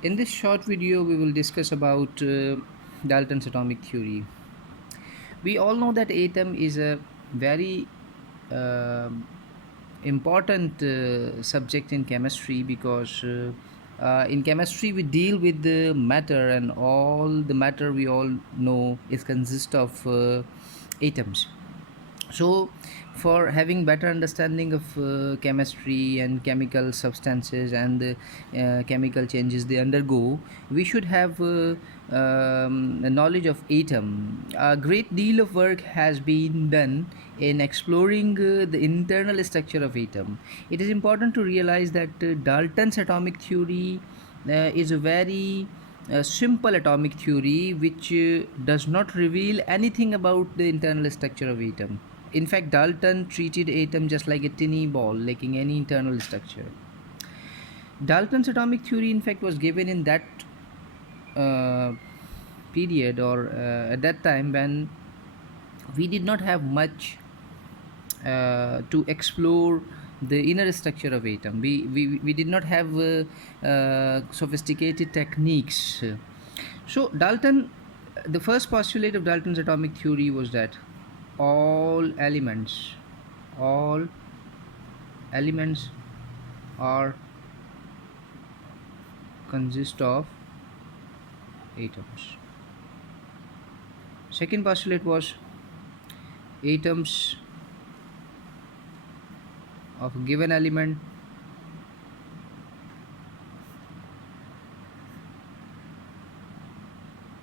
In this short video, we will discuss about Dalton's atomic theory. We all know that atom is a very important subject in chemistry because in chemistry we deal with the matter, and all the matter we all know is consist of atoms. So for having better understanding of chemistry and chemical substances and the chemical changes they undergo, we should have a knowledge of atom. A great deal of work has been done in exploring the internal structure of atom. It is important to realize that Dalton's atomic theory is a very simple atomic theory which does not reveal anything about the internal structure of atom. In fact, Dalton treated atom just like a tiny ball, lacking any internal structure. Dalton's atomic theory, in fact, was given in that uh, period or at that time when we did not have much to explore the inner structure of atom. We did not have sophisticated techniques. So Dalton, the first postulate of Dalton's atomic theory was that all elements, all elements are consist of atoms. Second postulate was atoms of a given element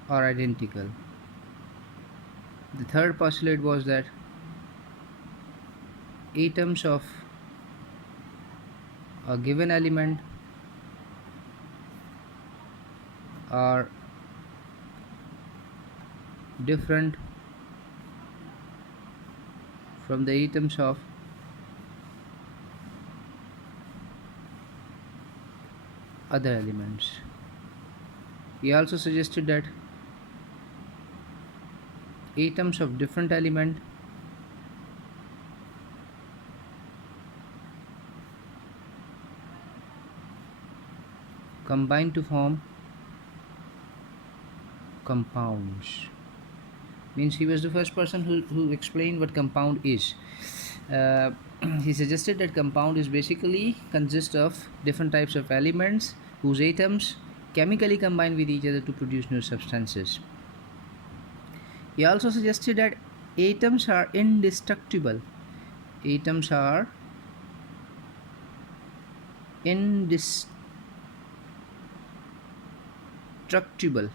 are identical. The third postulate was that atoms of a given element are different from the atoms of other elements. He also suggested that atoms of different element combine to form compounds. Means he was the first person who explained what compound is. uh, he suggested that compound is basically consist of different types of elements whose atoms chemically combine with each other to produce new substances. He also suggested that atoms are indestructible. Atoms are indestructible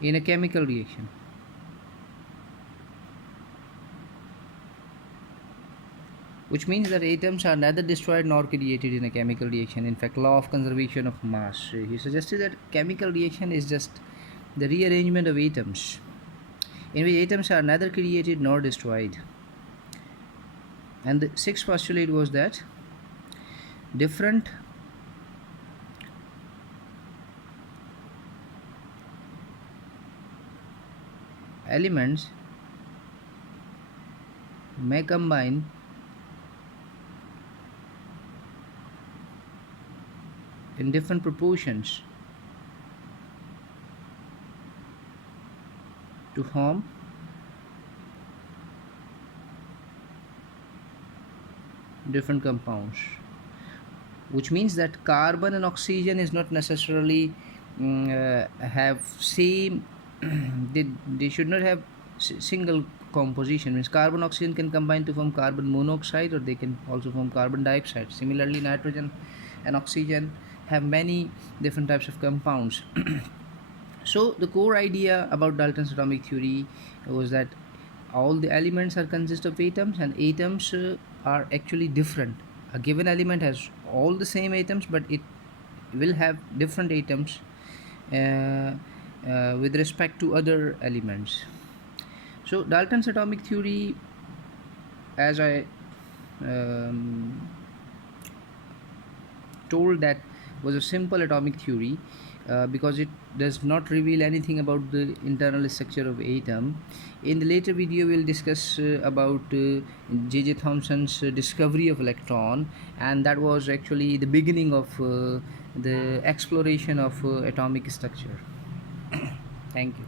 in a chemical reaction. Which means that atoms are neither destroyed nor created in a chemical reaction. In fact, law of conservation of mass. He suggested that chemical reaction is just the rearrangement of atoms, in which atoms are neither created nor destroyed. And the sixth postulate was that different elements may combine in different proportions to form different compounds. Which means that carbon and oxygen is not necessarily have same they should not have single composition. Means carbon oxygen can combine to form carbon monoxide, or they can also form carbon dioxide. Similarly, nitrogen and oxygen have many different types of compounds. So the core idea about Dalton's atomic theory was that all the elements are consist of atoms, and atoms are actually different. A given element has all the same atoms, but it will have different atoms with respect to other elements. So Dalton's atomic theory, as I um, told, that was a simple atomic theory because it does not reveal anything about the internal structure of atom. In the later video, we'll discuss about J.J. Thomson's discovery of electron, and that was actually the beginning of the exploration of atomic structure. Thank you.